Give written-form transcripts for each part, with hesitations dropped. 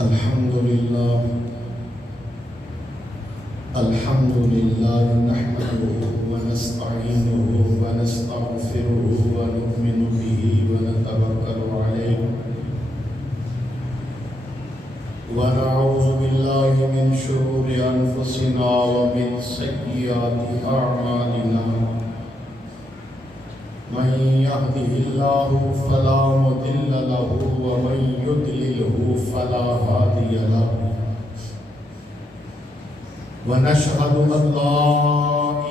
الحمد لله نحمده ونستعينه ونستغفره ونؤمن به ونتوكل عليه ونعوذ بالله من شرور أنفسنا ومن سيئات أعمالنا من يهده الله فلا مضل له ومن يضلله فلا هادي له ونشهد أن لا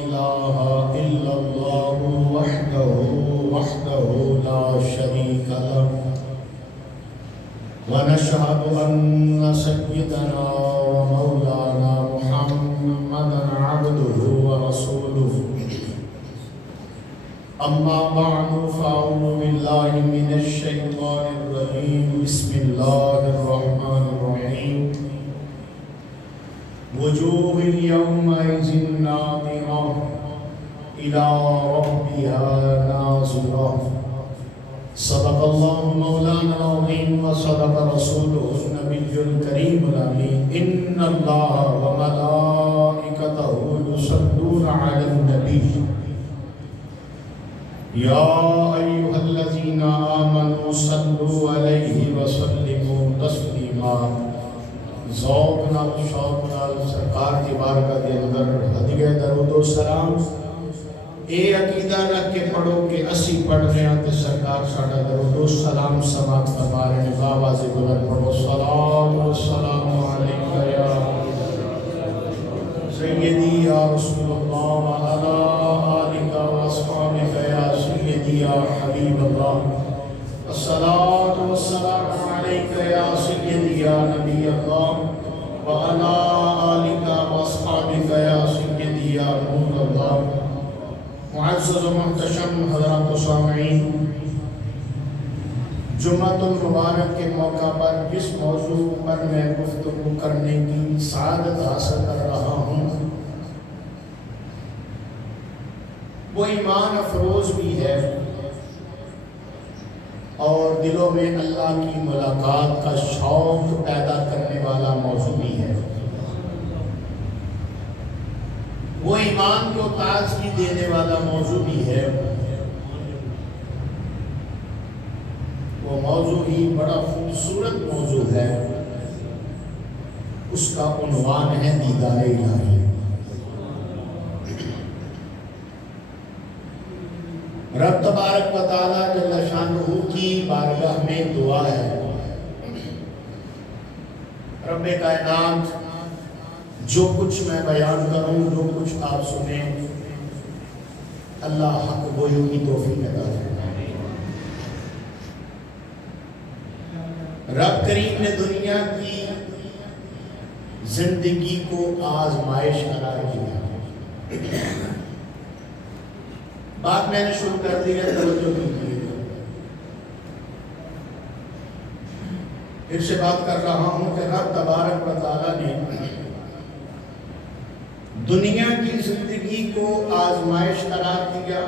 إله إلا الله وحده لا شريك له ونشهد أن سيدنا ومولانا محمدا عبده ورسوله أما بعد فأعوذ بالله من الشيطان الرجيم بسم الله الرحمن الرحيم وجوه يومئذ ناظرة إلى ربها ناظرة صدق الله مولانا العظيم وصدق رسوله النبي الكريم الأمين إن الله وملائكته يصلون على النبي يا أيها الذين آمنوا صلوا عليه وسلموا تسليما ذوق نال شوق نال سرکار کی بارگاہ کے اندر ہدیہ درود و سلام اے عقیدہ رکھ کے پڑھو کہ اسی پڑھ رہے ہیں تے سرکار ساڈا درود و سلام سماعت فرما رہے ہیں آواز بلند پڑھو صلاۃ و سلام علیکہ یا سیدی یا رسول اللہ وعلی آلک و اصحابک یا سیدی یا حبیب اللہ الصلاۃ والسلام علیکہ یا سیدی یا نبی اللہ وعلی آلک و اصحابک یا سیدی یا نور اللہ معزز و محتشم حضرات و سامعین، جمعۃ المبارک کے موقع پر جس موضوع پر میں گفتگو کرنے کی سعادت حاصل کر رہا ہوں وہ ایمان افروز بھی ہے اور دلوں میں اللہ کی ملاقات کا شوق پیدا کرنے والا موضوع بھی ہے، وہ ایمان کو تازگی دینے والا موضوع بھی ہے، وہ موضوع ہی بڑا خوبصورت موضوع ہے، اس کا عنوان ہے دیدار الہی۔ رب تبارک و تعالیٰ جل شانہ کی بارگاہ میں دعا ہے، رب کائنات جو کچھ میں بیان کروں، جو کچھ آپ سنیں، اللہ حق گویوں کی توفیق عطا فرمائے۔ رب کریم نے دنیا کی زندگی کو آزمائش قرار دیا۔ بات میں نے شروع کر دی ہے، توجہ کیجیے۔ پھر سے بات کر رہا ہوں کہ رب تبارک و تعالیٰ نے دنیا کی زندگی کو آزمائش قرار دیا،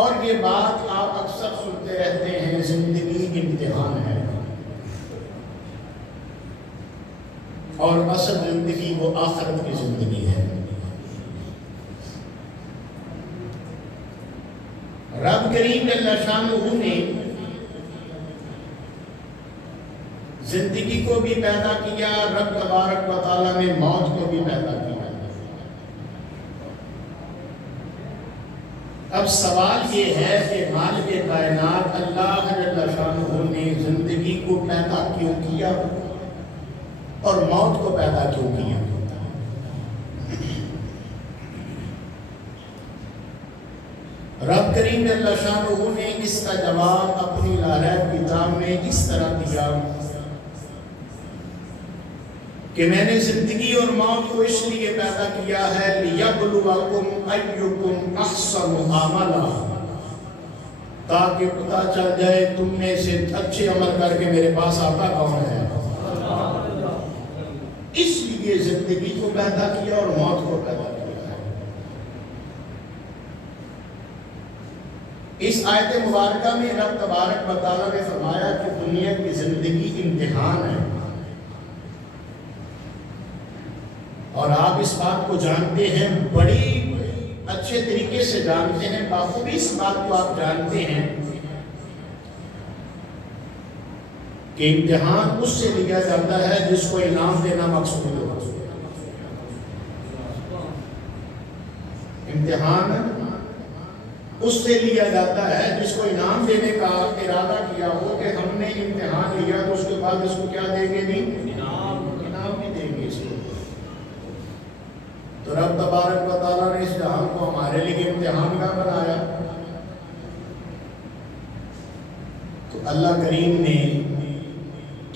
اور یہ بات آپ اکثر سنتے رہتے ہیں، زندگی امتحان ہے، اور اصل زندگی وہ آخرت کی زندگی ہے۔ رب کریم جل شانہ نے زندگی کو بھی پیدا کیا، رب تبارک و تعالیٰ نے موت کو بھی پیدا کیا۔ اب سوال یہ ہے کہ مالک کائنات اللہ جل شانہ نے زندگی کو پیدا کیوں کیا اور موت کو پیدا کیوں کیا؟ رب کریم جل شانہ نے اس کا جواب اپنی لاریب کتاب میں اس طرح دیا کہ میں نے زندگی اور موت کو اس لیے پیدا کیا ہے لِيَبْلُوَكُمْ أَيُّكُمْ أَحْسَنُ عَمَلًا، تاکہ پتہ چل جائے تم میں سے اچھے عمل کر کے میرے پاس آتا کون ہے۔ اس لیے زندگی کو پیدا کیا اور موت کو پیدا کیا۔ اس آیت مبارکہ میں رب تبارک و تعالیٰ نے فرمایا کہ دنیا کی زندگی امتحان ہے، اور آپ اس بات کو جانتے ہیں، بڑی اچھے طریقے سے جانتے ہیں، بخوبی اس بات کو آپ جانتے ہیں کہ امتحان اس سے لیا جاتا ہے جس کو انعام دینا مقصود ہو۔ امتحان اس سے لیا جاتا ہے جس کو انعام دینے کا ارادہ کیا ہو کہ ہم نے امتحان لیا تو اس کے بعد اس کو کیا دیں گے؟ نہیں، انعام بھی دیں گے اس کو۔ تو رب تبارک و تعالیٰ نے اس جہان کو ہمارے لیے امتحان کا بنایا، تو اللہ کریم نے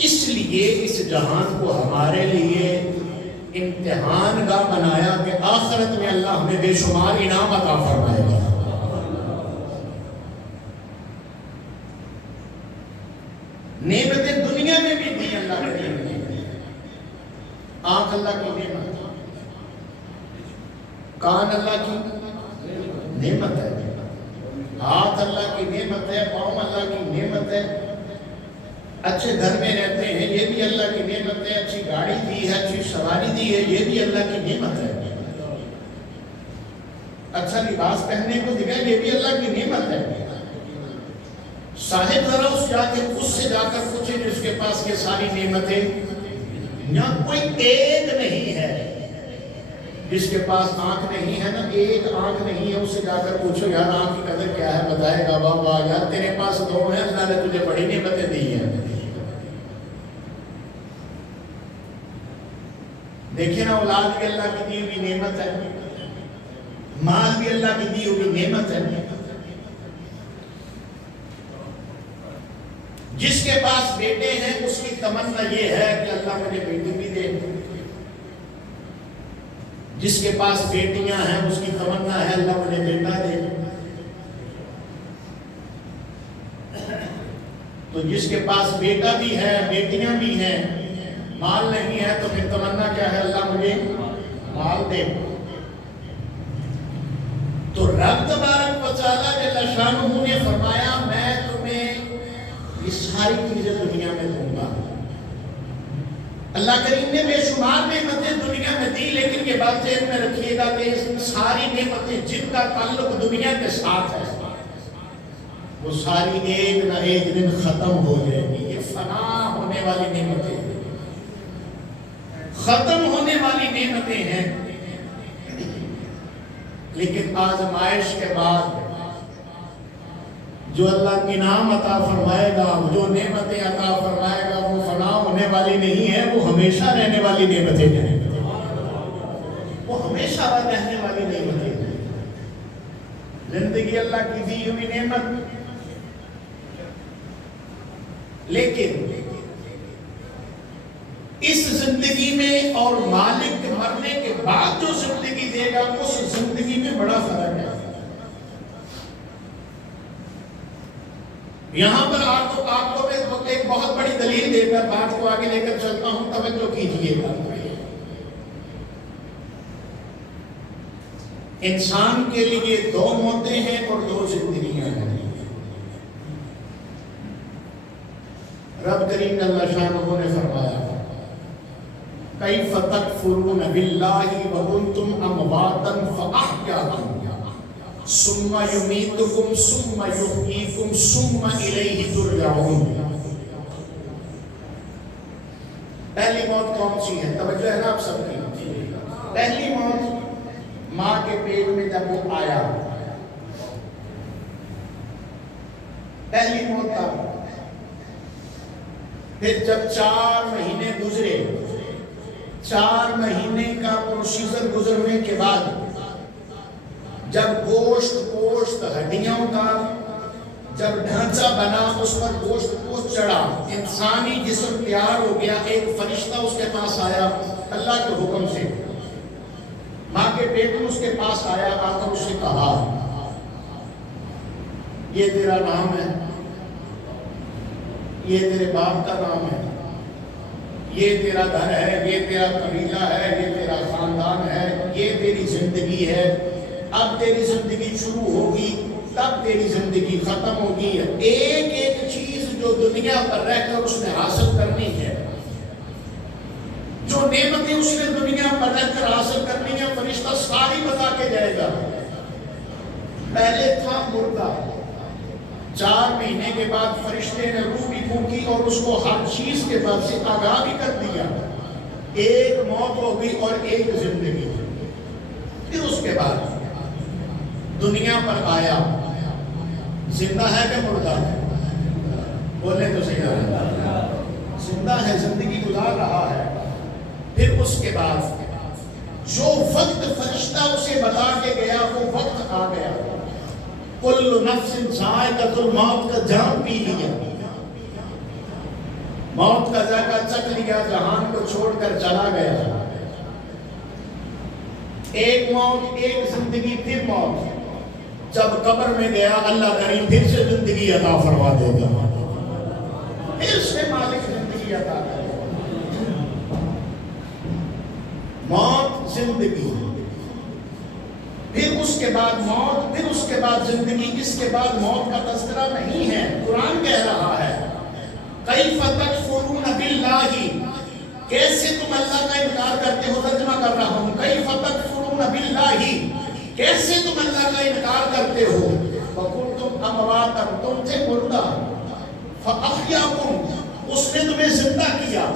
اس لیے اس جہان کو ہمارے لیے امتحان کا بنایا کہ آخرت میں اللہ ہمیں بے شمار انعام عطا فرمائے گا۔ نعمتیں دنیا میں بھی دی اللہ کریم نے، آنکھ اللہ کی نعمت، کان اللہ کی نعمت ہے، ہاتھ اللہ کی نعمت ہے، پاؤں اللہ کی نعمت ہے، اچھے گھر میں رہتے ہیں یہ بھی اللہ کی نعمت ہے، اچھی گاڑی دی ہے، اچھی سواری دی ہے، یہ بھی اللہ کی نعمت ہے، اچھا لباس پہننے کو دیا یہ بھی اللہ کی نعمت ہے۔ صاحب ذرا اس سے جا کر پوچھے جس کے پاس یہ ساری نعمتیں، یہاں کوئی ایک نہیں ہے جس کے پاس آنکھ نہیں ہے نا، ایک آنکھ نہیں ہے، اس سے جا کر پوچھو یار آنکھ کی قدر کیا ہے، بتائے گا واہ واہ یار تیرے پاس دو ہیں، اللہ نے تجھے بڑی نعمتیں دی ہیں۔ دیکھیں نا، اولاد بھی اللہ کی دی ہوئی نعمت ہے، مال بھی اللہ کی دی ہوئی نعمت ہے۔ جس کے پاس بیٹے ہیں اس کی تمنا یہ ہے کہ اللہ مجھے بیٹی بھی دے، جس کے پاس بیٹیاں ہیں اس کی تمنا ہے اللہ مجھے بیٹا دے، تو جس کے پاس بیٹا بھی ہے بیٹیاں بھی ہیں، مال نہیں ہے تو پھر تمنا کیا ہے؟ اللہ مجھے مال دے۔ تو رب تبارک و تعالیٰ جل شانہ نے فرمایا میں تمہیں یہ ساری چیزیں دنیا میں دوں گا۔ اللہ کریم نے بے شمار نعمتیں دنیا میں دی، لیکن یہ بات ذہن میں رکھیے گا کہ ساری نعمتیں جن کا تعلق دنیا کے ساتھ ہے وہ ساری ایک نہ ایک دن ختم ہو جائے گی۔ یہ فنا ہونے والی نعمتیں، ختم ہونے والی نعمتیں ہیں، لیکن آزمائش کے بعد جو اللہ انعام عطا فرمائے گا، جو نعمتیں عطا فرمائے گا وہ فنا ہونے والی نہیں ہے، وہ ہمیشہ رہنے والی نعمتیں ہیں، وہ ہمیشہ رہنے والی نعمتیں ہیں۔ زندگی اللہ کی دی ہوئی نعمت، لیکن اس زندگی میں اور مالک کے مرنے کے بعد جو زندگی دے گا اس زندگی میں بڑا فرق ہے۔ یہاں پر آپ کو میں ایک بہت بڑی دلیل دے کر بات کو آگے لے کر چلتا ہوں، توجہ کیجئے گا۔ انسان کے لیے دو موتیں ہیں اور دو زندگیاں ہیں۔ رب کریم اللہ شانہ نے فرمایا کیف تکفرون باللہ وکنتم امواتا فاحیاکم ثم یمیتکم ثم یحییکم ثم الیہ ترجعون۔ پہلی موت کون سی ہے؟ توجہ ہے نا آپ سب کی؟ پہلی موت ماں کے پیٹ میں جب وہ آیا، پہلی موت تب، پھر جب 4 مہینے گزرے، 4 مہینے کا پروسیجر گزرنے کے بعد جب گوشت ہڈیوں کا جب ڈھانچہ بنا، اس پر گوشت چڑھا، انسانی جسم تیار ہو گیا، ایک فرشتہ اس کے پاس آیا اللہ کے حکم سے، ماں کے پیٹ میں اس کے پاس آیا، آ کر اس سے کہا یہ تیرا نام ہے، یہ تیرے باپ کا نام ہے، یہ تیرا گھر ہے، یہ تیرا قبیلہ ہے، یہ تیرا خاندان ہے، یہ تیری زندگی ہے، اب تیری زندگی شروع ہوگی، تب تیری زندگی ختم ہوگی۔ ایک ایک چیز جو دنیا پر رہ کر اس نے حاصل کرنی اس نے دنیا پر رہ کر حاصل کرنی ہے، فرشتہ ساری بتا کے جائے گا۔ پہلے تھا مردہ، 4 مہینے کے بعد فرشتے نے روح بھی پھونکی اور اس کو ہر چیز کے بعد سے آگاہ بھی کر دیا، ایک موت ہو گئی اور ایک زندگی۔ پھر اس کے بعد دنیا پر آیا، زندہ ہے کہ مردہ ہے؟ بولے تو صحیح ہے، زندہ ہے، زندگی گزار رہا ہے۔ پھر اس کے بعد جو وقت فرشتہ اسے بتا کے گیا وہ وقت آ گیا، کل نفس ذائقۃ الموت کا جام پی لیا، موت کا ذائقہ چکھ لیا، جہان کو چھوڑ کر چلا گیا۔ ایک موت، ایک زندگی، پھر موت۔ جب قبر میں گیا اللہ کریم پھر سے زندگی عطا فرما دے گا، پھر سے مالک زندگی عطا کرے گا۔ موت، زندگی، پھر اس کے بعد موت، پھر اس کے بعد زندگی، اس کے بعد موت کا تذکرہ نہیں ہے۔ قرآن کہہ رہا ہے کیف تکفرون باللہ، کیسے تم اللہ کا انکار کرتے ہو؟ ترجمہ کر رہا ہوں، کیف تکفرون باللہ، کیسے تم اللہ کا انکار کرتے ہو؟ وَكُنْتُمْ أَمْوَاتًا، تم تھے مردہ، فَأَحْيَاكُمْ، اس نے تمہیں زندہ کیا،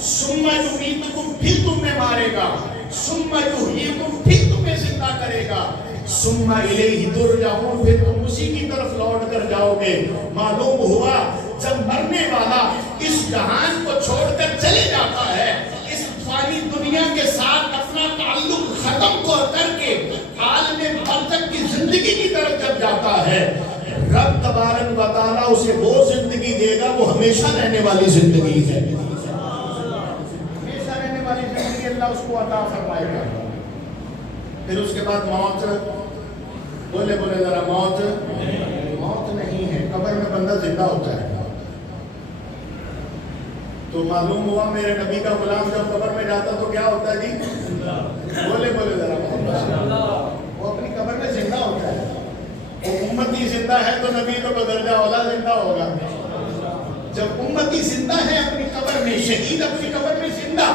ثُمَّ يُمِيتُكُمْ، پھر تمہیں مارے گا، ثُمَّ يُحْيِيكُمْ، پھر تمہیں زندہ کرے گا، ثُمَّ إِلَيْهِ تُرْجَعُونَ، پھر تم اسی کی طرف لوٹ کر جاؤ گے۔ معلوم ہوا جب مرنے والا اس جہان کو چھوڑ کر چلے جاتا ہے، اس فانی دنیا کے ساتھ اپنا تعلق ختم کر کے عالم برزخ کی زندگی کی طرف جب جاتا ہے، رب تبارک و تعالیٰ اسے وہ زندگی دے گا، وہ ہمیشہ رہنے والی زندگی ہے، ہمیشہ رہنے والی زندگی اللہ اس کو عطا فرمائے گا۔ پھر اس کے بعد موت، بولے ذرا، موت نہیں ہے، قبر میں بندہ زندہ ہوتا ہے۔ تو معلوم ہوا میرے نبی کا غلام جب قبر میں جاتا تو کیا ہوتا ہے جی؟ بولے ذرا، وہ اپنی قبر میں زندہ ہوتا ہے۔ وہ امتی زندہ ہے تو نبی تو بدرجہ اولا زندہ ہوگا۔ جب امتی زندہ ہے اپنی قبر میں، شہید اپنی قبر میں زندہ،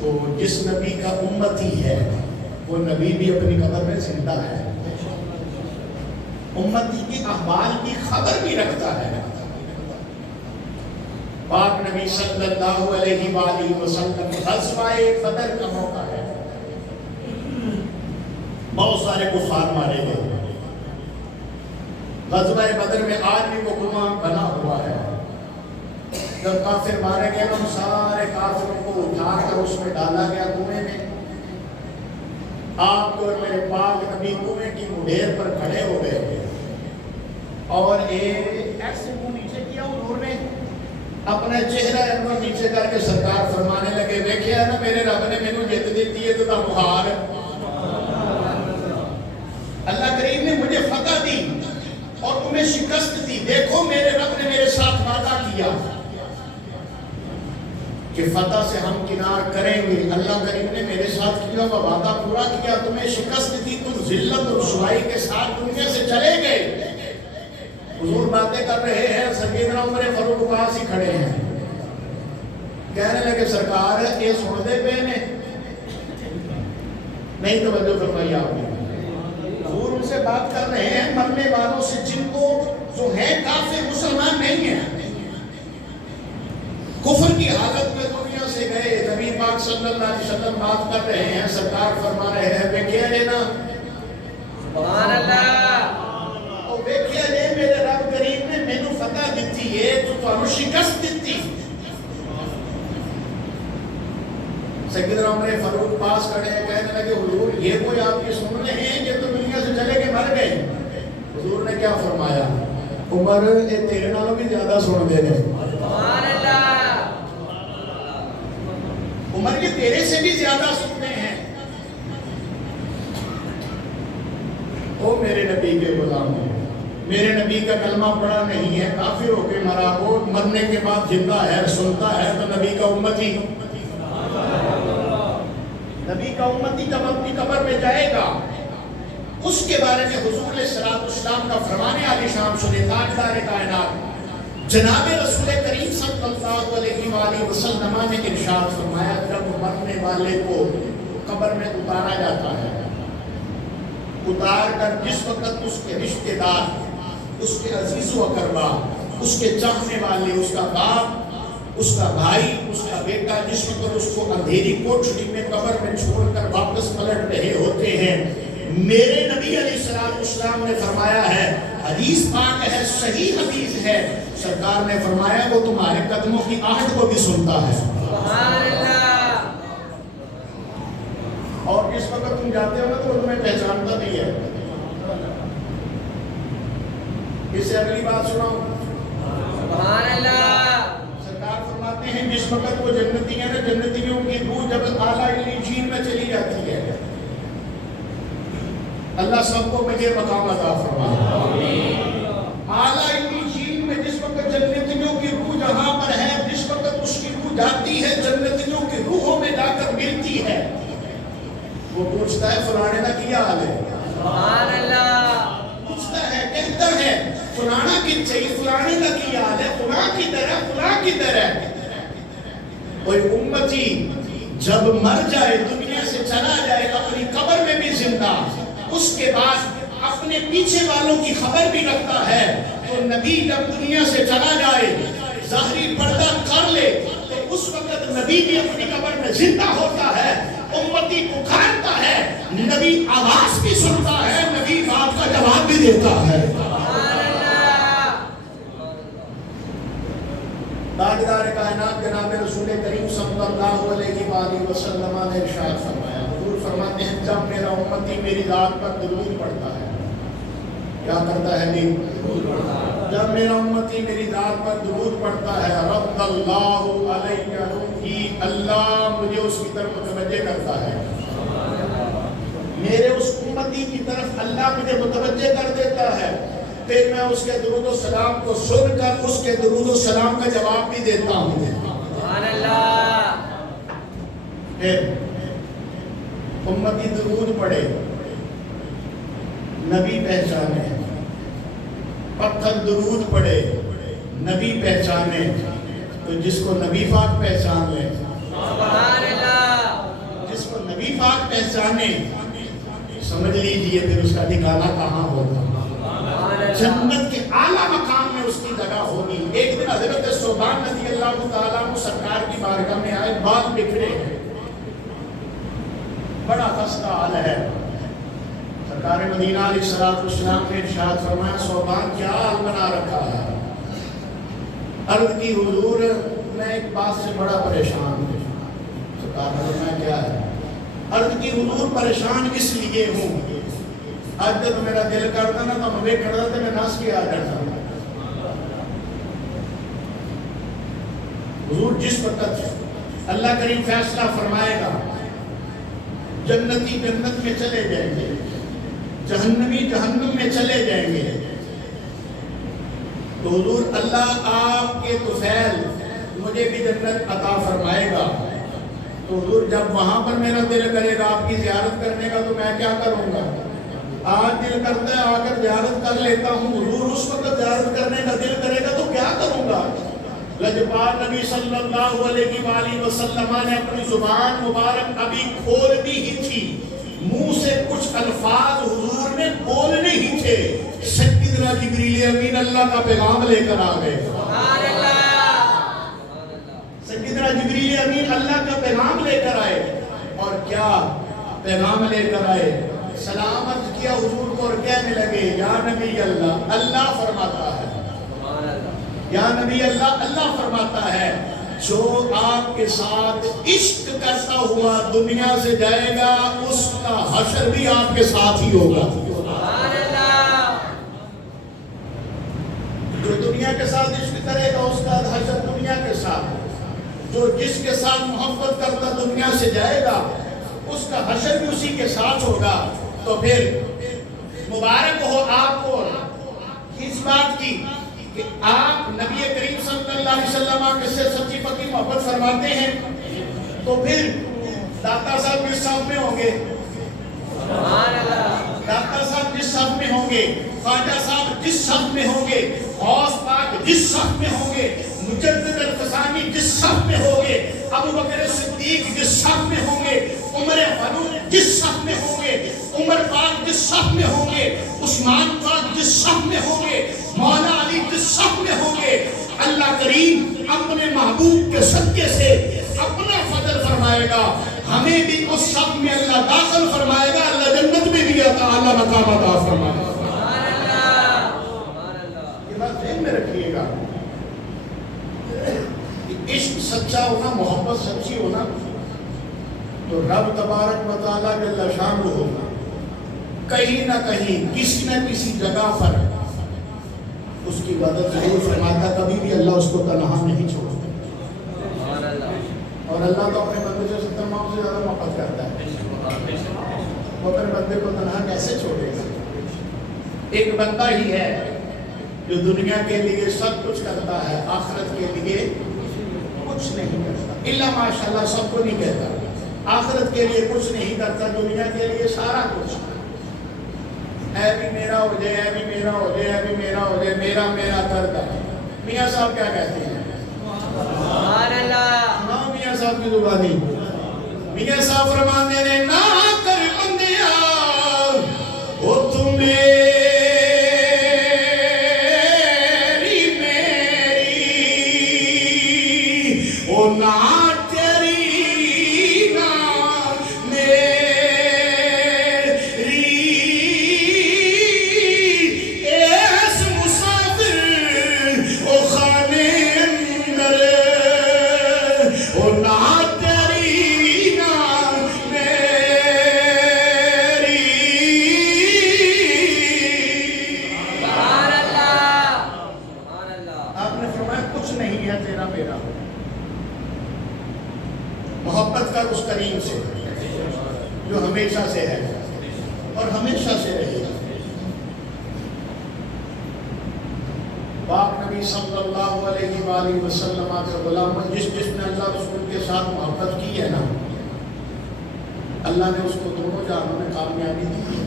تو جس نبی کا امتی ہے وہ نبی بھی اپنی قبر میں زندہ ہے، امتی کی احوال کی خبر بھی رکھتا ہے۔ پاک نبی صلی اللہ علیہ وآلہ وسلم، غزوہ بدر کا موقع ہے، بہت سارے کفار مارے گئے۔ غزوہ بدر میں آج بھی وہ کنواں بنا ہوا ہے، جب کافر مارے گئے ان سارے کافروں کو اٹھا کر اس میں ڈالا گیا کنویں میں۔ آپ کو میرے پاک نبی کنویں کی مڈھیر پر کھڑے ہو گئے اور ایسے منہ نیچے کیا حضور نے، اپنے چہرہ انور نیچے کر کے سرکار فرمانے لگے، دیکھیا نا میرے رب نے مینوں جت دیتی ہے تو دا بخار، اللہ کریم نے مجھے فتح دی اور تمہیں شکست دی، دیکھو میرے رب نے میرے ساتھ وعدہ کیا کہ فتح سے ہم کنار کریں گے، اللہ کریم نے میرے ساتھ کیا وہ وعدہ پورا کیا، تمہیں شکست دی، تم ذلت اور رسوائی کے ساتھ دنیا سے چلے گئے۔ حضور باتیں کر رہے ہیں، سیدنا عمر فاروق پاس ہی کھڑے ہیں، کہنے لگے سرکار یہ سن دے پے نے؟ نہیں توجہ فرمائی آپ نے، حضور ان سے بات کر رہے ہیں مرنے والوں سے جن کو جو ہے کافر مسلمان نہیں ہیں، کفر کی حالت میں دنیا سے گئے، نبی پاک صلی اللہ علیہ وسلم بات کر رہے ہیں، سرکار فرما رہے ہیں دیکھیے لینا سبحان اللہ، اور دیکھیے لے میرے رب کریم نے مینوں فتح دیتی ہے تو تمہیں شکست دیتی۔ سیدنا عمر فاروق پاس کھڑے ہیں، کہنے لگے حضور یہ کوئی آپ کی سن رہے ہیں، یہ تو دنیا سے چلے کے مر گئے۔ حضور نے کیا فرمایا؟ عمر یہ تیرے نالوں بھی زیادہ سن دے گئے، عمر یہ تیرے سے بھی زیادہ سنتے ہیں۔ او میرے نبی کے غلام ہیں، میرے نبی کا کلمہ پڑا نہیں ہے، کافر ہو کے مرا، وہ مرنے کے بعد زندہ ہے، سنتا ہے تو نبی کا امتی، نبی کا امتی جب اپنی قبر میں جائے گا اس کے بارے میں حضور علیہ السلام کا فرمانے عالی شان سنے، تاجدار کائنات جناب رسول کریم صلی اللہ علیہ وآلہ وسلم نے ارشاد فرمایا جب مرنے والے کو قبر میں اتارا جاتا ہے، اتار کر جس وقت اس کے رشتہ دار، اس کے عزیز و اقربا، اس کے چاہنے والے، اس کا باپ، اس کا بھائی، اس کا بیٹا جس وقت اس کو اندھیری کوٹھری میں قبر میں چھوڑ کر واپس پلٹ رہے ہوتے ہیں، میرے نبی علیہ السلام نے فرمایا ہے، حدیث پاک ہے، صحیح حدیث ہے، سرکار نے فرمایا وہ تمہارے قدموں کی آہٹ کو بھی سنتا ہے۔ سبحان اللہ۔ اور اس وقت تم جاتے ہو نا تو تمہیں پہچانتا نہیں ہے۔ اس سے اگلی بات سناؤ۔ سبحان اللہ۔ سرکار فرماتے ہیں جس وقت وہ جنتی ہیں نا، جنتیوں کی روح جب اعلیٰ علیین میں چلی جاتی ہے، اللہ سب کو مجھے مقام عطا فرمائے۔ اعلیٰ علیین میں جس وقت جنتیوں کی روح جہاں پر ہے، جس وقت اس کی روح جاتی ہے، جنتیوں کی روحوں میں جا کر ملتی ہے، وہ پوچھتا ہے فلانے کا کیا حال ہے؟ سبحان اللہ۔ پوچھتا ہے، کہتا ہے فلانا کی چاہیے، فلانے کا کیا حال ہے؟ فلاں کی طرح، فلاں کی طرح۔ کوئی امتی جب مر جائے، دنیا سے چلا جائے، اپنی قبر میں بھی زندہ، اس کے بعد اپنے پیچھے والوں کی خبر بھی رکھتا ہے، تو نبی جب دنیا سے چلا جائے، ظاہری پردہ کر لے، تو اس وقت نبی بھی اپنی قبر میں زندہ ہوتا ہے، امتی پکارتا ہے، نبی آواز بھی سنتا ہے، نبی بات کا جواب بھی دیتا ہے۔ تاجدار کائنات جناب رسول کریم صلی اللہ علیہ وآلہ وسلم نے ارشاد فرمایا، حضور فرماتے ہیں جب میرا امتی میری ذات پر درود پڑھتا ہے، کیا کرتا ہے جی؟ جب میرا امتی میری ذات پر درود پڑھتا ہے، رد اللہ علیہ روحی، اللہ مجھے اس کی طرف متوجہ کرتا ہے، میرے اس امتی کی طرف اللہ مجھے متوجہ کر دیتا ہے، پھر میں اس کے درود و سلام کو سن کر اس کے درود و سلام کا جواب بھی دیتا ہوں۔ سبحان اللہ۔ پھر امتی درود پڑھے، نبی پہچانے، پتھر درود پڑھے، نبی پہچانے، تو جس کو نبی پاک پہچان لے، سبحان اللہ، جس کو نبی پاک پہچانے، سمجھ لیجئے پھر اس کا ٹھکانہ کہاں ہوگا؟ جنت کے اعلیٰ مقام میں اس کی جگہ ہوگی۔ ایک دن حضرت ثوبان رضی اللہ تعالیٰ عنہ سرکار کی بارگاہ میں آئے، بال بکھرے ہیں، بڑا خستہ حال ہے، سرکار مدینہ علیہ السلام نے ارشاد فرمایا ثوبان کیا حال بنا رکھا ہے؟ عرض کی حضور میں ایک بات سے بڑا پریشان ہوں۔ سرکار نے فرمایا کیا ہے؟ عرض کی حضور پریشان اس لیے ہوں، آج جب میرا دل کرتا نا تو مجھے کرتا تھا میں ناس کیا کرتا ہوں۔ حضور جس وقت اللہ کریم فیصلہ فرمائے گا، جنتی جنت میں چلے جائیں گے، جہنمی جہنم میں چلے جائیں گے، تو حضور اللہ آپ کے طفیل مجھے بھی جنت عطا فرمائے گا، تو حضور جب وہاں پر میرا دل کرے گا آپ کی زیارت کرنے کا تو میں کیا کروں گا؟ آج دل کرتا ہے آ کر زیارت کر لیتا ہوں، حضور اس وقت زیارت کرنے کا دل کرے گا تو کیا کروں گا؟ لجپال نبی صلی اللہ علیہ وآلہ وسلم نے اپنی زبان مبارک ابھی کھول دی ہی تھی، منہ سے کچھ الفاظ حضور نے بولنے ہی تھے، سیدنا جبریل امین اللہ کا پیغام لے کر آ گئے۔ سبحان اللہ۔ سیدنا جبریل امین اللہ کا پیغام لے کر آئے، اور کیا پیغام لے کر آئے؟ سلامت کیا حضور کو اور کہنے لگے یا نبی اللہ، اللہ فرماتا ہے، یا نبی اللہ، اللہ فرماتا ہے جو آپ کے ساتھ عشق کرتا ہوا دنیا سے جائے گا اس کا حشر بھی آپ کے ساتھ ہی ہوگا۔ جو دنیا کے ساتھ عشق کرے گا اس کا حشر دنیا کے ساتھ، جو جس کے ساتھ محبت کرتا دنیا سے جائے گا اس کا حشر بھی اسی کے ساتھ ہوگا۔ تو پھر مبارک ہو آپ کو اس بات کی کہ آپ نبی کریم صلی اللہ علیہ وسلم کے سے سچی پکی محبت فرماتے ہیں، تو پھر داتا صاحب جس صف میں ہوں گے، داتا صاحب جس صف میں ہوں گے، خواجہ صاحب جس صف میں ہوں گے، غوث پاک جس صف میں ہوں گے، مجدد الفسانی جس صف میں ہوں گے، ابو بکر صدیق جس صف میں ہوں گے، عمر فاروق جس صف میں ہوں گے، عمر پاک جس صف میں ہوں گے، عثمان پاک جس صف میں ہوں گے، مولا علی جس صف میں ہوں گے، اللہ کریم اپنے محبوب کے صدقے سے اپنا فضل فرمائے گا، ہمیں بھی اس صف میں اللہ داخل فرمائے گا، اللہ جنت میں بھی اللہ مقام عطا فرمائے گا۔ یہ بات ذہن میں رکھیے گا، عشق سچا ہونا، محبت سچی ہونا تو رب تبارک و تعالیٰ جل شانہ ہوگا کہیں نہ کہیں کسی نہ کسی جگہ پر اس کی مدد ضرور فرماتا، کبھی بھی اللہ اس کو تنہا نہیں چھوڑتا، اور اللہ تو اپنے بندے سے 70 ماؤں سے زیادہ محبت کرتا ہے، وہ اپنے بندے کو تنہا کیسے چھوڑے گا؟ ایک بندہ ہی ہے جو دنیا کے لیے سب کچھ کرتا ہے، آخرت کے لیے کچھ نہیں کرتا، الا ماشاءاللہ سب کو نہیں کہتا، آخرت کے لیے کچھ نہیں کرتا، دنیا کے لیے سارا کچھ، اے بھی میرا ہو جائے، اے بھی میرا ہو جائے، اے بھی میرا ہو جائے، میرا میرا کرتا ہے۔ میاں صاحب کیا کہتے ہیں؟ سبحان اللہ، ہاں میاں صاحب کی زبانی، میاں صاحب فرماتے ہیں نہ کر بندیا وہ تمہیں محبت کر اس کریم سے جو ہمیشہ سے ہے اور ہمیشہ سے رہے گا۔ پاک نبی صلی اللہ علیہ وآلہ وسلم کے غلام جس نے اللہ رسول کے ساتھ محبت کی ہے نا، اللہ نے اس کو دونوں جہانوں میں کامیابی دی ہے۔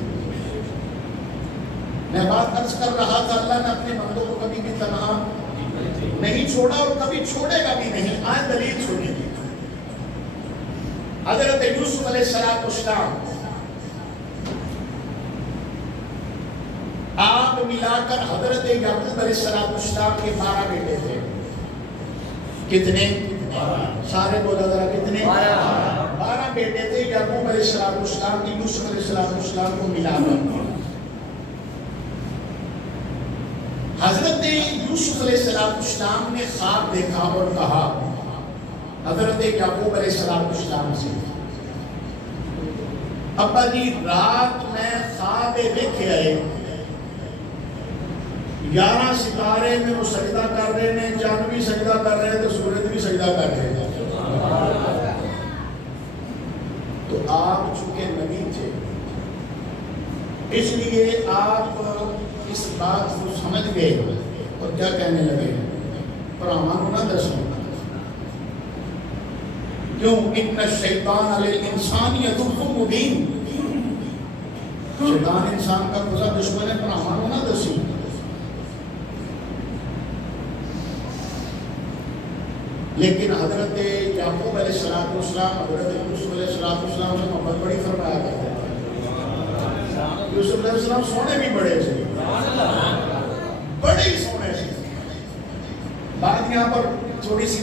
میں بات عرض کر رہا تھا، اللہ نے اپنے بندوں کو کبھی بھی تنہا نہیں چھوڑا اور کبھی چھوڑے گا بھی نہیں۔ آئے دلیل سنیں، حضرت یوسف علیہ السلام آپ ملا کر حضرت یعقوب علیہ السلام کے 12 بیٹے تھے، کتنے؟ سارے بولا ذرا کتنے؟ 12 بیٹے تھے یعقوب علیہ السلام کی یوسف علیہ السلام کو ملا کر۔ حضرت یوسف علیہ السلام نے خواب دیکھا اور کہا حضرت یعقوب علیہ السلام سے، ابا جی رات میں خواب دیکھے آئے 11 ستارے میں وہ سجدہ کر رہے ہیں، چاند بھی سجدہ کر رہے ہیں تو سورج بھی سجدہ کر رہے ہیں، تو آپ چونکہ نبی تھے اس لیے آپ اس بات کو سمجھ گئے اور کیا کہنے لگے، پرامان نہ دسوں کیوں ان الشیطان علی الانسان یدخ مبین، شیطان انسان کا گزا دشمن ہے، پرامان نہ دسی۔ لیکن حضرت یعقوب علیہ السلام حضرت یوسف علیہ السلام سے محبت بڑی فرمایا کرتے ہیں۔ یوسف علیہ السلام سونے بھی بڑے سے، بڑے ہی سونے سے۔ بات یہاں پر تھوڑی سی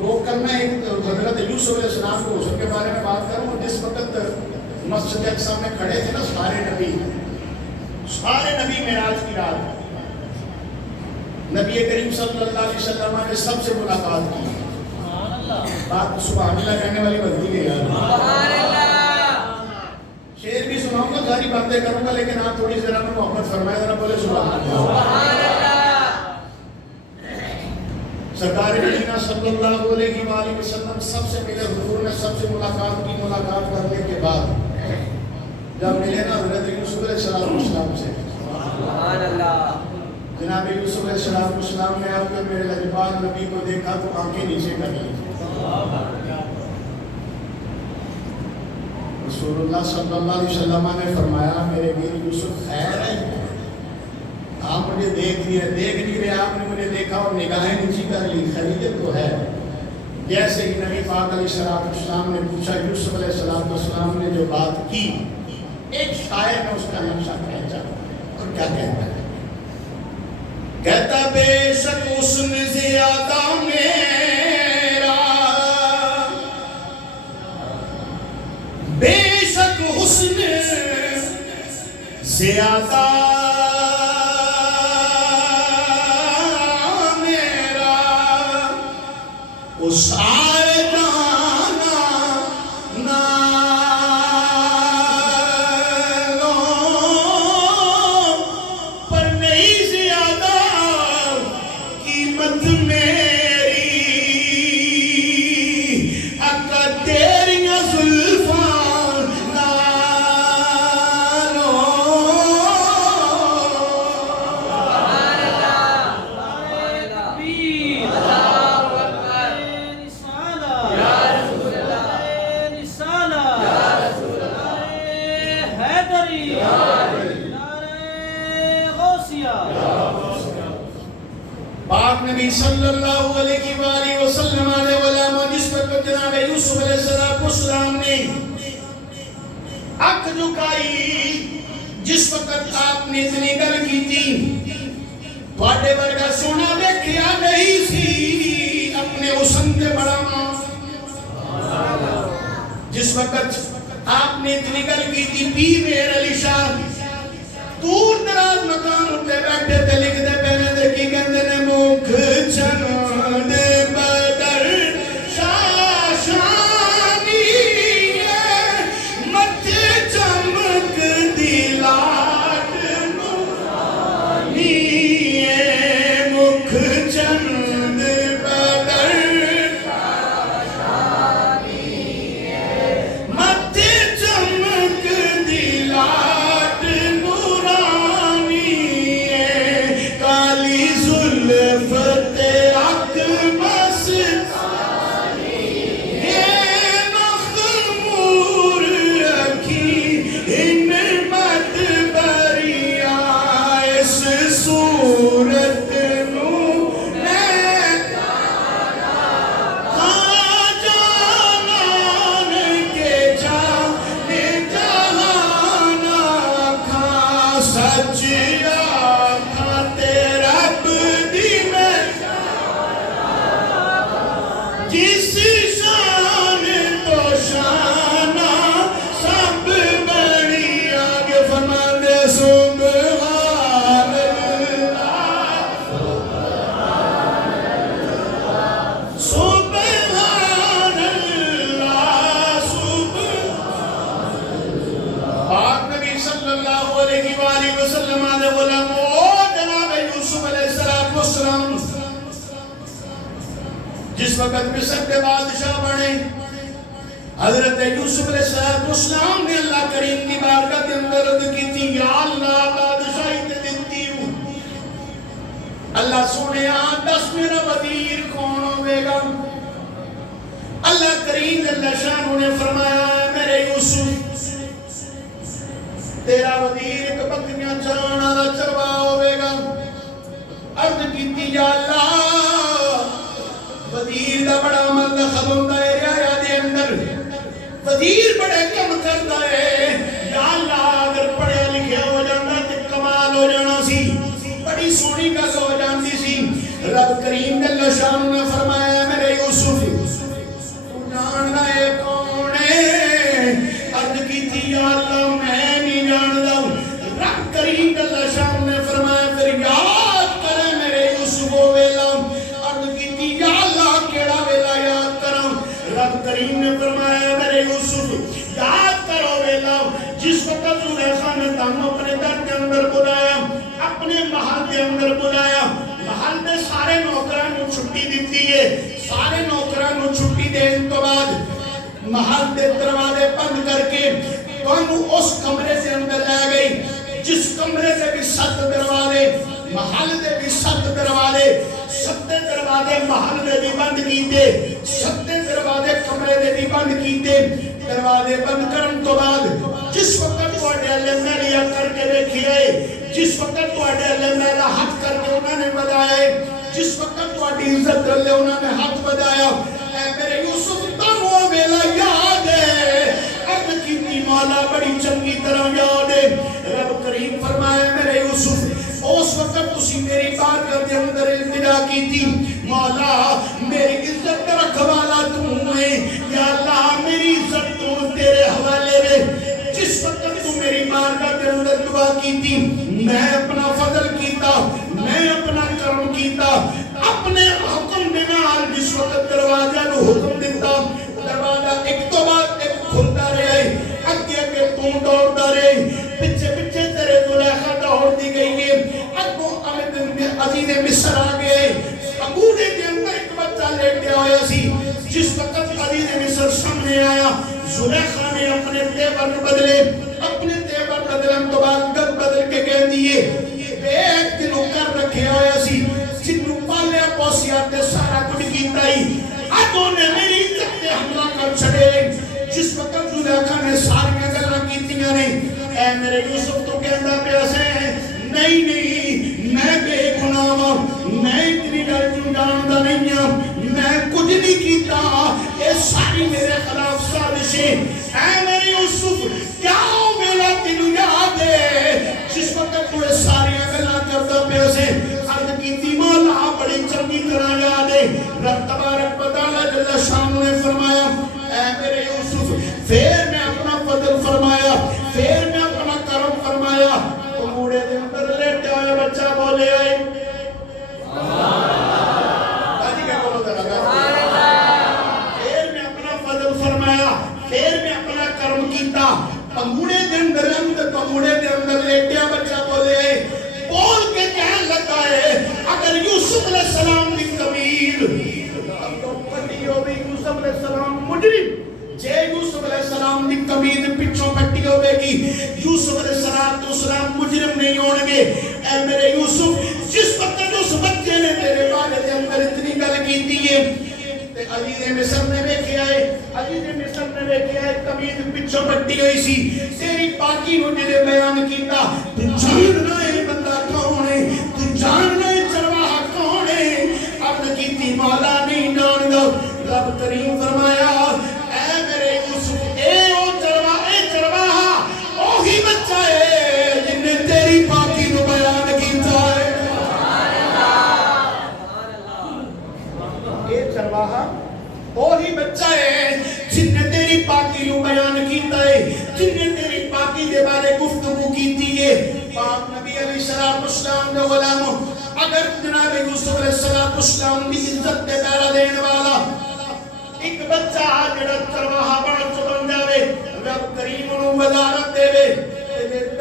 روک کرنا ہے، حضرت یوسف علیہ السلام کو اس کے بارے میں بات کروں۔ جس وقت مسجد اقصی میں کھڑے تھے نا سارے نبی معراج کی رات نبی کریم صلی اللہ علیہ وسلم نے سب سے ملاقات کی۔ بات سبحان اللہ کہنے والی بنتی ہے یار، شعر بھی سناؤں گا، ساری باتیں کروں گا، لیکن آپ تھوڑی ذرا میں محبت فرمائے، ذرا بولے سبحان اللہ۔ سرکار مدینہ صلی اللہ علیہ وآلہ وسلم سب سے ملے، حضور نے سب سے ملاقات کی۔ ملاقات کرنے کے بعد جب ملے نا حضرت یوسف علیہ السلام سے، سبحان اللہ، جناب یوسف علیہ السلام نے آپ کے میرے لجپال نبی کو دیکھا تو آنکھیں نیچے کر لی۔ رسول اللہ صلی اللہ علیہ وسلم نے فرمایا میرے ویر یوسف خیر ہے؟ آپ مجھے دیکھ نہیں رہے، آپ نے مجھے دیکھا اور نگاہیں نیچی کر لی، خیریت تو ہے؟ جیسے ہی نبی پاک علیہ السلام نے پوچھا، یوسف علیہ السلام نے جو بات کی، ایک شاعر نے اس کا نقشہ کھینچا اور کیا کہتا ہے؟ کہتا بے شک حسن زیادہ میرا، بے شک حسن زیادہ میرا، اس آئے جانا نالوں پر نہیں زیادہ قیمت میری، اکا تیریاں زلفاں نالوں۔ پاک نبی صلی اللہ علیہ وآلہ وسلم جس وقت جناب یوسف علیہ السلام نے اکھ جھکائی، جس وقت آپ نے اتنی گل کی تھی، تھوڑے ورگا سونا دیکھیا نہیں سی اپنے حسن تے بڑا ماں۔ جس وقت آپ نے اتنی گل کی تھی، پی میر علی شاہ دور دراز مکان اٹھے بیٹھے تھے، لکھ دے پہنے دے کی کہندے نے مکھ چند بدر شاشانی مت چمک دیلاٹ نورانی، مکھ چند بدر شاشانی مت چمک دیلاٹ نورانی، کالی زلفت اک مستانی، یہ مخمور اکھی ان مت بریا، اس صورت نو میں جانان کے جانے جہانا کھا، سچ آکھاں تے رب دی میں جس شان تو شانہ سب بڑی، آگے فرماندے سبحان اللہ سبحان اللہ سبحان۔ پاک نبی صلی اللہ علیہ وآلہ وسلم آنے غلام او جناب یوسف علیہ السلام جس وقت مصر کے بادشاہ بنے، حضرت یوسف علیہ السلام نے اللہ کریم کی بارگاہ کے اندر عرض کی تھی، یا اللہ بادشاہی تے دتی ہوں، اللہ سونے دس میرا وزیر کون ہوئے گا؟ اللہ کریم جل شانہ نے فرمایا، میرے یوسف تیرا وزیر ایک بکریاں چرانا دا چروا ہوئے گا۔ عرض کیتی یا اللہ وزیر دا بڑا عمل دخل ہوتا ہے رعایا دے اندر، وزیر بڑے کم کرتا ہے، یا اللہ اگر پڑھیا لکھیا ہو جانا تے کمال ہو جانا سی، بڑی سونی گل ہو جاندی سی۔ رب کریم جل شانہ نے فرمایا، میرے یوسف تو جاننا ہے کون ہے؟ عرض کی تھی یا اللہ میں نہیں جاندا۔ رب کریم جل شانہ نے فرمایا، پھر یاد کرے میرے یوسف وہ ویلا۔ عرض کی تھی یا اللہ کیڑا ویلا یاد کروں؟ رب کریم نے فرمایا، میرے یوسف یاد کرو ویلا جس وقت زلیخا نے تم اپنے در کے اندر بلایا، اپنے محل کے اندر بلایا، محل میں سارے نوکران کو چھٹی دیتی ہے، سارے نوکران کو چھٹی دین تو بعد محل دے دروازے بند کر کے تو اس کمرے سے اندر لے گئی، جس کمرے سے بھی 7 دروازے، محل دے بھی 7 دروازے، 7 دروازے محل دے بھی بند کیتے، 7 دروازے کمرے دے بھی بند کیتے۔ دروازے بند کرن تو بعد جس وقت وہ ڈیلے میلیا کر کے دیکھئے، جس وقت تواڈے اللہ میرا ہاتھ کر کے انہوں نے بدایا جس وقت تواڈی عزت کر لے انہوں نے ہاتھ بدایا اے میرے یوسف تانوں ویلا یاد ہے عرض کیتی مولا بڑی چنگی طرح یاد ہے رب کریم فرمایا میرے یوسف اس وقت تسی میری بارگاہ دے اندر التجا کی تھی مولا میری عزت رکھ والا تو ہے یا اللہ میری عزت تو تیرے حوالے رہے جس وقت تو میری بارگاہ دے اندر دعا کی تھی میں اپنا فضل کیتا میں اپنا کرم کیتا اپنے حکم دینا جس وقت دروازہ نو حکم دیتا دروازہ ایک تو بعد ایک کھلتا رہے اگے اگے تو دوڑتا رہے پچھے پچھے تیرے زلیخا دوڑ دی گئی ہے اگو عزیز مصر آگئے انگوٹھے کے اندر ایک بچہ لیٹے آیا سی جس وقت عزیز مصر سامنے آیا زلیخا نے اپنے تیور بدلے تو بعد گد بدل کے کہہ دیئے ایک دنوں کر رکھے آیا سی جنوں پالے پوسیاتے سارا کچھ کیتا ہی آدھوں نے میری عزت تے حملہ کر چھڑے جس وقت زلیخا نے ساری گلاں کیتیاں نے اے میرے یوسف تو کہندا پیا سے نہیں میں بے گناہ میں اتنی گل کیوں جاندا نہیں ہوں میں کچھ نہیں کیتا یہ ساری میرے خلاف سازشیں اے میرے یوسف کیا میرا تینوں یاد ہے جس وقت تو ساری گلاں کردا پیا سے عرض کیتی مولا بڑی چنگی طرح یاد ہے رب تبارک و تعالی جل شانہ نے فرمایا اے میرے یوسف پھر میں اپنا فضل فرمایا پھر میں اپنا کرم فرمایا تو موڑے دے اندر لیٹے آئے بچہ بولے آئے پھر میں اپنا فضل فرمایا پھر میں اپنا کرم کیتا پنگوڑے دے اندر لیٹیا بچہ بولے آئے بول کے کہن لگا ہے اگر یوسف علیہ السلام دی کمیل اب تو پٹی ہو بھی یوسف علیہ السلام مجرم جے یوسف علیہ السلام دی کمیل پچھوں پٹی ہوئے گی یوسف علیہ السلام مجرم نہیں ہونے اے میرے یوسف جس وقت اس بچے نے تیرے بارے دے اندر اتنی گل کی دیئے عزیز مصر نے دیکھے آئے کمیل پچھوں پٹی ہوئی سی تیری پاکی نو جلے بیان کیتا تو جاننا ہے بندہ کون ہے تو جاننا ہے چرواہ کون ہے عرض کیتی مولا نہیں جان دو رب کریم فرمایا اے میرے یوسف اے چرواہ اوہی بچہ ہے جن نے تیری پاکی نو بیان کیتا ہے اے چرواہ اوہی بچہ ہے جن نے تیری پاکی نو بیان کیتا ہے جن نے تیری پاکی دے بارے گفتگو کیتی ہے پاک نبی علیہ السلام دے غلاموں اگر جناب یوسف علیہ السلام دی عزت دے پیرا دین والا ایک بچہ جڑا چرواہا بڑا چبن جاوے رب کریم نو وزارت دے وے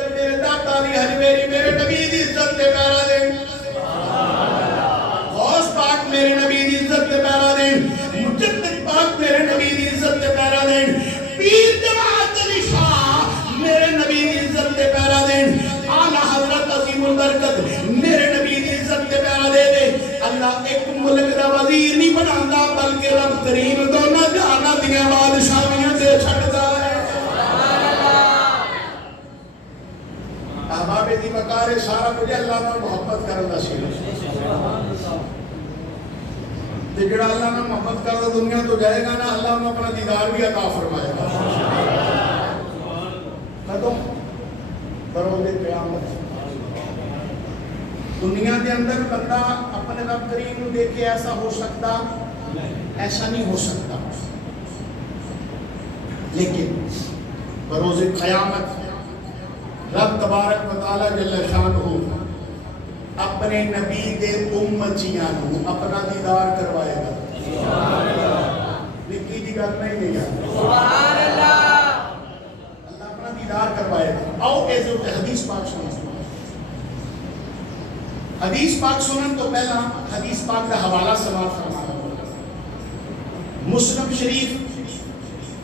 میرے داتا دی ہری میری نبی دی عزت دے پیرا دین غوث پاک میرے نبی دی عزت دے پیرا دین مجدد پاک میرے نبی دی عزت دے پیرا دین پیر جماعت علی شاہ میرے نبی دی عزت دے پیرا دین اعلی حضرت عظیم البرکت میرے نبی دی عزت دے پیرا دے دے اللہ ایک ملک دا وزیر نہیں بناتا بلکہ رب کریم دونوں جہاناں دیاں بادشاہیاں تے چھڈدا ہے احباب دی مکار سارا کچھ اللہ نال محبت کرن دا سی تے جڑا اللہ نال محبت کردا دنیا تو جائے گا نا اللہ نے اپنا دیدار بھی عطا فرمائے گا کدوں بروز قیامت دنیا کے اندر بندہ اپنے رب کریم کو دیکھ کے ایسا ہو سکتا ایسا نہیں ہو سکتا لیکن بروز قیامت رب تبارک و تعالی جل شانہ اپنے نبی دے امتیاں کو اپنا دیدار کروائے گا سبحان اللہ نکی دی گل نہیں ہے سبحان اللہ اللہ اپنا دیدار کروائے گا آؤ ایسے حدیث پاک سنیں حدیث پاک سنن تو پہلا حدیث پاک کا حوالہ سماعت فرمانا مسلم شریف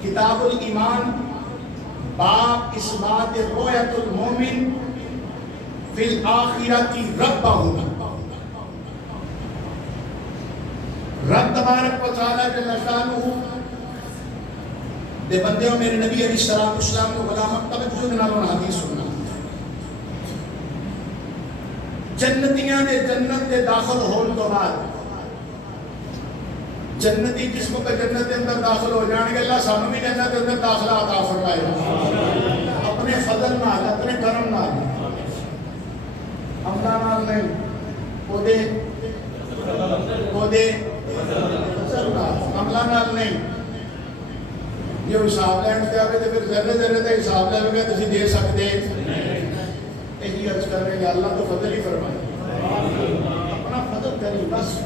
کتاب الایمان باب اثبات رؤیت المومن فی الآخرۃ ربہ رب تبارک و تعالی جل شانہ دے بندیوں میرے نبی علیہ السلام کو غلام توجہ نال حدیث سننا جنتیاں نے جنت دے داخل ہون تو بعد جنتی جسم کا جنت کے اندر داخل ہو جان گے اللہ سانو بھی جنت کے اندر داخلہ عطا فرمائے گا اپنے فضل نال اپنے کرم نال عملہ نال نہیں عہدے عملہ نال نہیں یہ حساب لین سے آئے تو پھر ذرے ذرے کا حساب لے گا تسی دے سکتے یہی عرض کر رہے ہیں اللہ تو فضل ہی فرمائے اپنا فضل کریں بس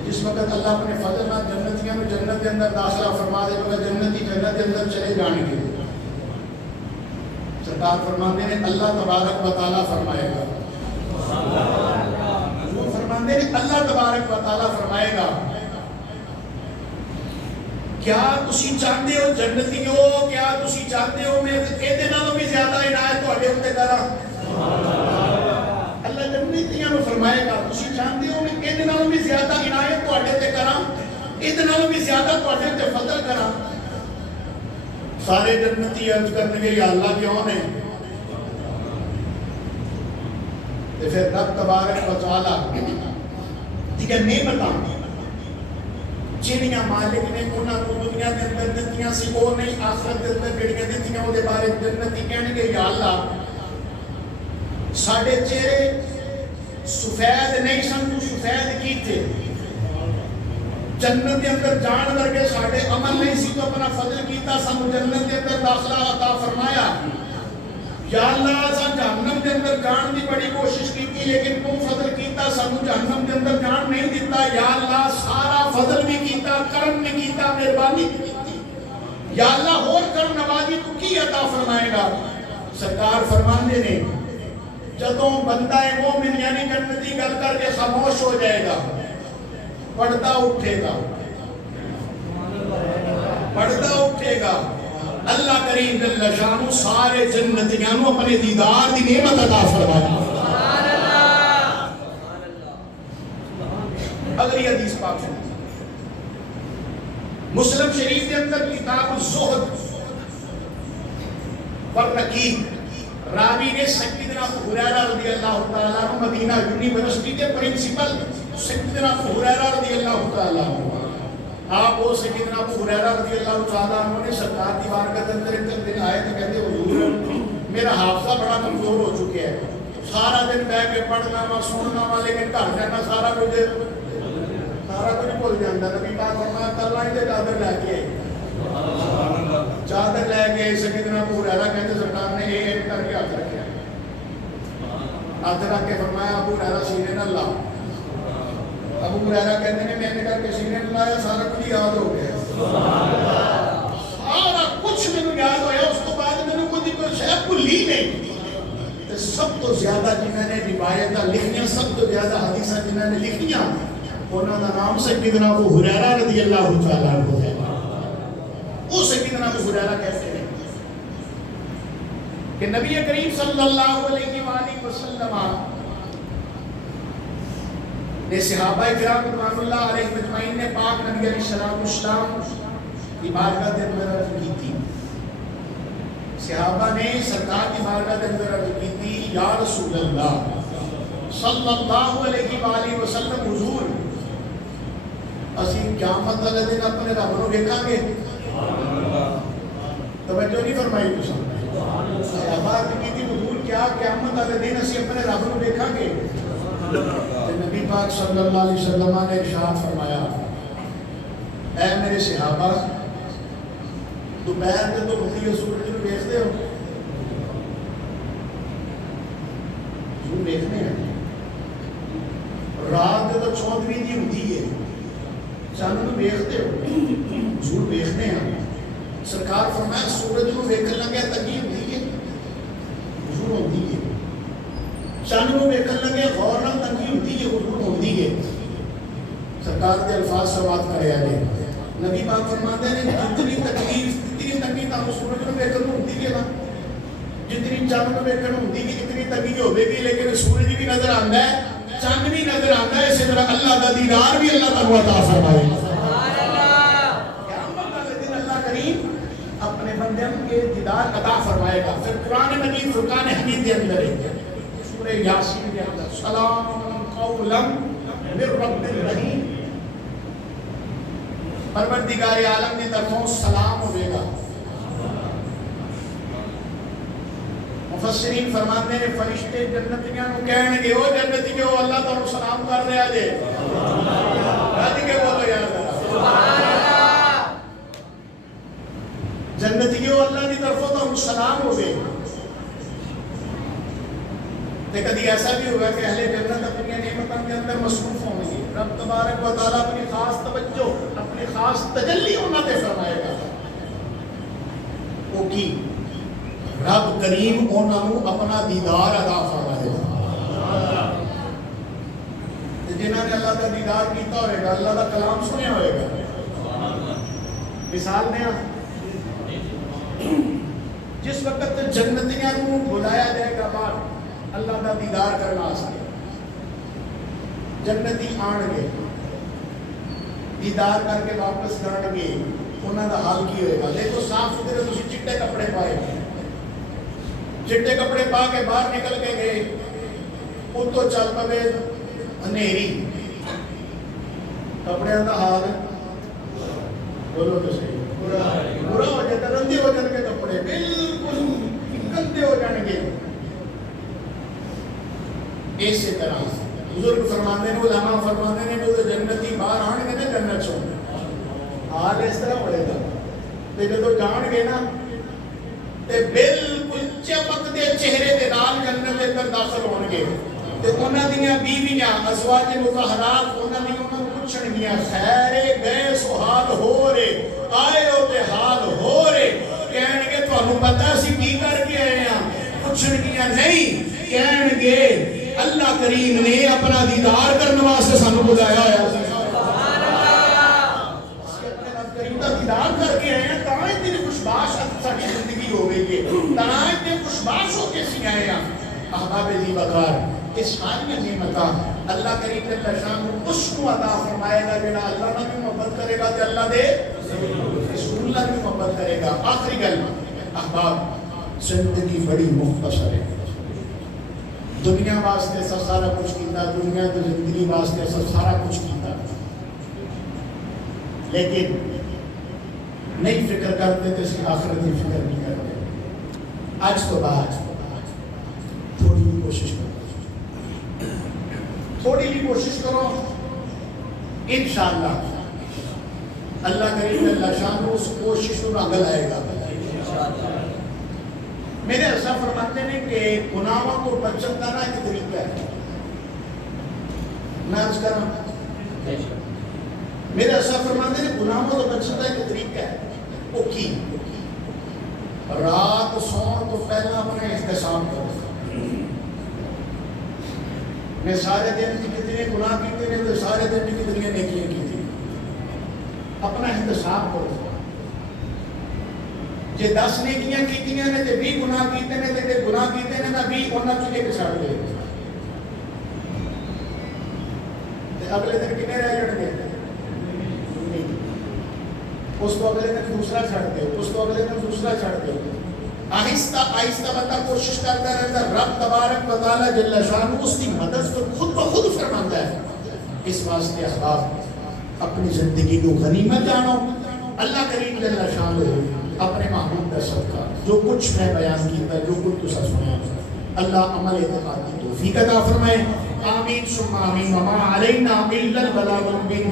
جس وقت اللہ اپنے فضل نہ جنتیاں میں جنت کے اندر داخلہ فرما دے گا جنتی جنت کے اندر چلے جانے کے سرکار فرماتے ہیں اللہ تبارک و تعالیٰ فرمائے گا وہ فرماتے ہیں اللہ تبارک و تعالیٰ فرمائے گا کیا تسی چاہتے ہو جنتی ہو کیا تسی چاہتے ہو میں کہتے نہ بھی زیادہ عنایت تو اڈے ہوتے کرا اللہ جنتیاں نو فرمائے گا تسی چاہتے ہو میں کہتے نہ بھی زیادہ عنایت تو اڈے ہوتے کرا اتنا بھی زیادہ تو اڈے ہوتے فضل کرا سارے جنتی عرض کرنے گے یا اللہ کیوں نے پھر رب تبارک و تعالیٰ ٹھیک ہے نعمتاں جنیاں مالک نے انہاں کو دنیا کے اندر دتیاں سی وہ نہیں آخرت کے اندر جڑیاں دتیاں وہ دے بارے جنتی کہنے گے یا اللہ ساڈے چہرے سفید نہیں سن تو سفید کیتے جنت کے اندر جان ورگے ساڈے عمل نہیں سی تو اپنا فضل کیتا سانو جنت کے اندر داخلہ عطا فرمایا یا اللہ سان جہنم کے اندر جان دی بڑی کوشش کی لیکن تو فضل کیتا سانو جہنم کے اندر جان نہیں دیتا یا اللہ سارا فضل بھی کیتا کرم بھی کیتا مہربانی بھی کیتی یا اللہ اور کرم نوازی تو کی عطا فرمائے گا سرکار فرماندے نے جدوں بندہ مومن یعنی جنتی گل کر کے خاموش ہو جائے گا پردہ اٹھے گا پردہ اٹھے گا اللہ کریم جل شانہ سارے جنتیاں نو اپنے دیدار دی نعمت عطا فرمائے سبحان اللہ اگلی حدیث پاک سنیں مسلم شریف کے اندر کتاب الزہد والرقیق راوی نے سیدنا ابو ہریرہ رضی اللہ تعالیٰ عنہ مدینہ یونیورسٹی کے پرنسپل سیدنا ابو ہریرہ رضی اللہ تعالیٰ عنہ آپ وہ سیدنا ابو ہریرہ رضی اللہ تعالیٰ عنہ نے سرکار کی بارگاہ کے اندر ایک دن آئے تو کہتے حضور میرا حافظہ بڑا کمزور ہو چکے ہے سارا دن بیٹھ کے پڑھنا وا سننا وا لیکن گھر جانا سارا کچھ بھول جاتا نبی پاک فرمایا کل آئی تے چادر لے کے چادر لے کے سیدنا ابو ہریرہ کہتے سرکار نے ایک کر کے ہاتھ رکھا ہاتھ رکھ کے فرمایا ابو ہریرہ سینے نہ لا ابو ہریرہ کہتے ہیں میں نے کہا کہ سینے نہ لایا سارا کچھ یاد ہو گیا سارا کچھ میں یاد ہویا اس کو بعد میں نے کوئی شاید بھولی نہیں سب تو زیادہ جنہوں نے روایتاں لکھیاں سب تو زیادہ حدیثاں جنہوں نے لکھیاں انہوں کا نام سیدنا ابو ہریرہ رضی اللہ تعالیٰ عنہ ہے وہ سیدنا ابو ہریرہ کہتے ہیں کہ نبی کریم صلی اللہ علیہ وآلہ وسلم نے صحابہ کرام رضوان اللہ علیہ مجمعین نے پاک نبی علیہ السلام اسلام کی بارگاہ کے اندر عرض کی تھی صحابہ نے سرکار کی بارگاہ کے اندر عرض کی تھی یا رسول اللہ صلی اللہ علیہ وآلہ وسلم حضور اسی قیامت والے دن اپنے رب نو ویکھاں گے توجہ نہیں فرمائی تساں صحابہ کی تھی حضور کیا قیامت والے دن اسی اپنے رب نو ویکھاں گے نبی پاک صلی اللہ علیہ وسلم نے ارشاد فرمایا اے میرے صحابہ دوپہر کے تو بھلی سورج نو ویکھدے ہو ضرور ویکھنے ہیں رات کے تو 34 دی ہوندی ہے چاند نو ویکھدے ہو ضرور ویکھنے ہیں سرکار فرمایا سورج نو ویکھن لگے تنگی ہوندی ہے ضرور ہوندی ہے چاند نو ویکھن لگے غور نال تنگی ہوندی ہے حضور ہوندی ہے سرکار کے الفاظ سماعت کرے آگے نبی پاک فرماتے ہیں جتنی تکلیف جتنی تنگی تانوں سورج نو ویکھن نو ہوندی ہے نا جتنی چاند نو ویکھن ہوندی ہے جتنی تنگی ہوے گی لیکن سورج بھی نظر آندا ہے چاند بھی نظر آندا ہے اسی طرح اللہ دا دیدار بھی اللہ تعالی عطا فرمائے سبحان اللہ قیامت والے دن اللہ کریم اپنے بندیاں کے دیدار دیدار عطا فرمائے گا. پھر قرآن مجید فرقان حمید کے اندر ہے سورہ یاسین کے اندر سلام قولا من رب الرحیم، پروردگار عالم کی طرفوں سلام ہوئے گا. مفسرین فرماتے ہیں فرشتے جنتیاں نو کہن گے او جنتیو اللہ تعالی سلام کر رہا جے. راضی کے بولو یار سبحان اللہ. جنتیو اللہ کی طرفوں تو سلام ہوئے. تے کدی ایسا بھی ہوگا کہ اہل جنت اپنی نعمتوں کے اندر مصروف ہوں گے. رب تبارک و تعالیٰ اپنی خاص توجہ اپنی خاص تجلی انہاں تے فرمائے گا. وہ کی رب کریم انہاں نو اپنا دیدار عطا فرمائے گا. جنہاں نے اللہ کا دیدار کیتا ہوئے گا، اللہ کا کلام سنیا ہوئے گا. مثال دیا جس وقت جنتیاں نو بلایا جائے گا باہر اللہ کا دیدار کرنا آسان. جنتی آن گے دیدار کر کے واپس جان گے، انہوں کا حال کی ہوئے گا. دیکھو صاف ستھرے تسی چٹے کپڑے پائے، چٹے کپڑے پا کے باہر نکل کے گئے، اتو چل پے اندھیری، کپڑے کا حال بولو تو صحیح برا ہو جاتا. رندے ہو جان کے کپڑے بالکل گندے ہو جان گے. اسی طرح بزرگ فرماتے ہیں، علماء فرماتے ہیں جو جنتی باہر آن گے نا جنت چوں حال اس طرح ہوئے گا. تے جدو جان گے نا تے بالکل چمکتے چہرے دے نال جنت دے اندر داخل ہون گے. تے انہاں دیاں بیویاں ازواج مطہرات انہاں دی انہاں پوچھن گیاں خیر گئے سہاد ہو رے آئے ہو تے حال ہو رے. کہن گے تانوں پتہ سی کی کر کے آئے ہاں؟ پوچھن گیاں نہیں. کہن گے اللہ کریم نے اپنا دیدار کرنے واسطے سانو بلایا ہے. سبحان اللہ. کریم دا دیدار کر کے آئے ہیں تاں اتنی خوشباش ساری زندگی ہو گئی ہے، تاں اتنے خوشباش ہو کے سی آئے ہیں. احباب ذی وقار اس ساری نعمتاں اللہ کریم جل شانہ اس کو عطا فرمائے گا جڑا اللہ نے بھی محبت کرے گا تے اللہ دے رسول اللہ بھی محبت کرے گا. آخری گل احباب زندگی بڑی مختصر ہے. دنیا واسطے سب سارا کچھ کیتا، دنیا کی زندگی واسطے سب سارا کچھ کیتا، لیکن نہیں فکر کرتے تو اسی آخرت کی فکر نہیں کرتے. آج تو بعد تھوڑی بھی کوشش کرو، تھوڑی بھی کوشش کرو، انشاءاللہ اللہ کریم اللہ شان اس کوشش کو رنگ لائے گا. میرے ایسا فرماتے ہیں کہ گناہوں کو بچن کا نا ایک طریقہ ہے. میں عرض کر رہا ہوں میرے ایسا فرماتے ہیں گناہوں کو بچن کا ایک طریقہ ہے. وہ کی رات سون تو پہلا اپنے احتساب کرو. میں سارے دن کی کتنے گناہ کیتے ہیں تو سارے دن کی کتنی نیکیاں کی تھی، اپنا احتساب کرو. جے 10 نیکیاں کیتیاں نے تے 20 گناہ کیتے نے تے گناہ کیتے نے نا 20 انہاں چوں ایک چھڑ دے تے اگلے دن کنے رہ جان گے. اس کو اگلے دن دوسرا چھڑ دے، اس کو اگلے دن دوسرا چھڑ دے. آہستہ آہستہ بندہ کوشش کرتا رہتا. رب تبارک و تعالی جل شانہ اس کی مدد کو خود بخود فرماتا ہے. اس واسطے احباب اپنی زندگی کو غنیمت جانو. اللہ کریم جل شانہ اپنے محبوب کا صدقہ جو کچھ میں بیان کیتا جو کچھ تسا سنا اللہ عمل اعتقاد کی توفیق عطا فرمائے. آمین ثم آمین. وما علینا الا البلاغ المبین.